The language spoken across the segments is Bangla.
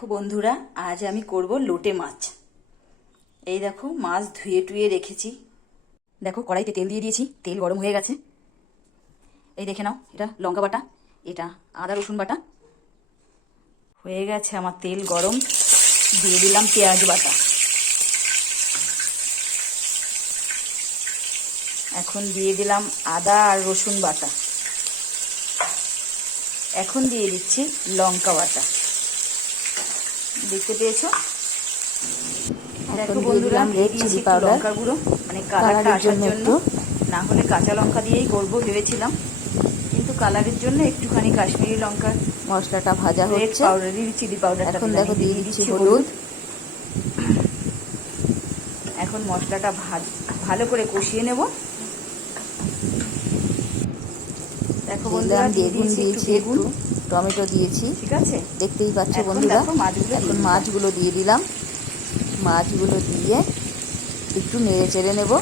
দেখো বন্ধুরা, আজ আমি করব লোটে মাছ। এই দেখো, মাছ ধুয়ে টুয়ে রেখেছি। দেখো, কড়াইতে তেল দিয়ে দিয়েছি, তেল গরম হয়ে গেছে। এই দেখে নাও, এটা লঙ্কা বাটা, এটা আদা রসুন বাটা। হয়ে গেছে আমার তেল গরম, দিয়ে দিলাম পেঁয়াজ বাটা। এখন দিয়ে দিলাম আদা আর রসুন বাটা। এখন দিয়ে দিচ্ছি লঙ্কা বাটা। দেখতে পেয়েছো? দেখো বন্ধুরা, দিয়ে দিয়েছি একটু লঙ্কা গুঁড়ো, মানে কালারটা আসার জন্য। না হলে কাঁচা লঙ্কা দিয়েই করবো ভেবেছিলাম, কিন্তু কালারের জন্য একটুখানি কাশ্মীরি লঙ্কা মশলাটা ভাজা হচ্ছে। পাউডার, চিলি পাউডারটা এখন দেখো দিয়ে দিচ্ছি হলুদ। এখন মশলাটা ভালো করে কষিয়ে নেব। দেখো বন্ধুরা, বেগুন দিয়েছি, একটু টমেটো দিয়েছি, ঠিক আছে? দেখতেই পাচ্ছ বন্ধুরা। এখন মাছগুলো দিয়ে দিলাম। মাছগুলো দিয়ে একটু নেড়ে চেড়ে নেব।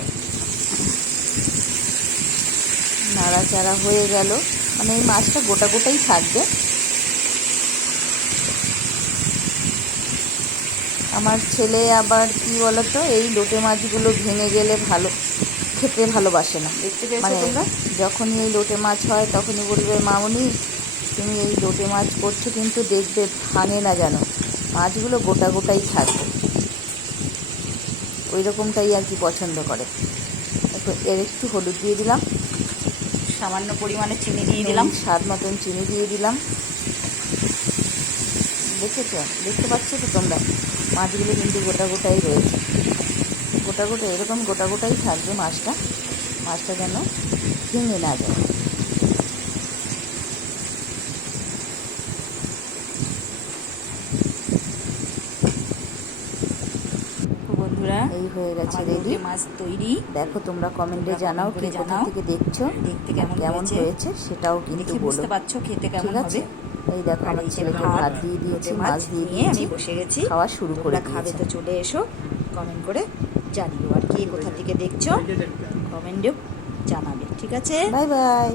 নাড়াচাড়া হয়ে গেল, মানে এই মাছটা গোটা গোটাই থাকবে। আমার ছেলে আবার কি বলতো, এই লোটে মাছগুলো ভেঙে গেলে খেতে ভালোবাসে না। মানে যখনই এই লোটে মাছ হয় তখনই বলবে, মামুনি তুমি এই লোটে মাছ করছো কিন্তু দেখবে ভাঙে না যেন, মাছগুলো গোটা গোটাই থাকবে, ওই রকমটাই আর কি পছন্দ করে। এর একটু হলুদ দিয়ে দিলাম, সামান্য পরিমাণে চিনি দিয়ে দিলাম, স্বাদ মতন চিনি দিয়ে দিলাম। দেখতে পাচ্ছ তো তোমরা, মাছগুলো কিন্তু গোটা গোটাই রয়েছে, গোটা গোটা এরকম গোটা গোটাই থাকবে মাছটা যেন ভেঙে না যায়। বন্ধুরা, এই হয়ে গেছে রেডি মাছ তৈরি। দেখো তোমরা কমেন্টে জানাও কে কোথা থেকে দেখছো, দেখতে কেমন হয়েছে সেটাও কিন্তু বলো। বুঝতে পারছো খেতে কেমন হবে। এই দেখো, আমার ছেলেকে ভাত দিয়ে দিয়েছি, মাছ দিয়ে দিয়েছি, আমি বসে গেছি, খাওয়া শুরু করে খাবে দিয়েছে। তো চলে এসো, কমেন্ট করে জানিও। আর কে কোথা থেকে দেখছো কমেন্টেও জানাবে, ঠিক আছে? Bye bye.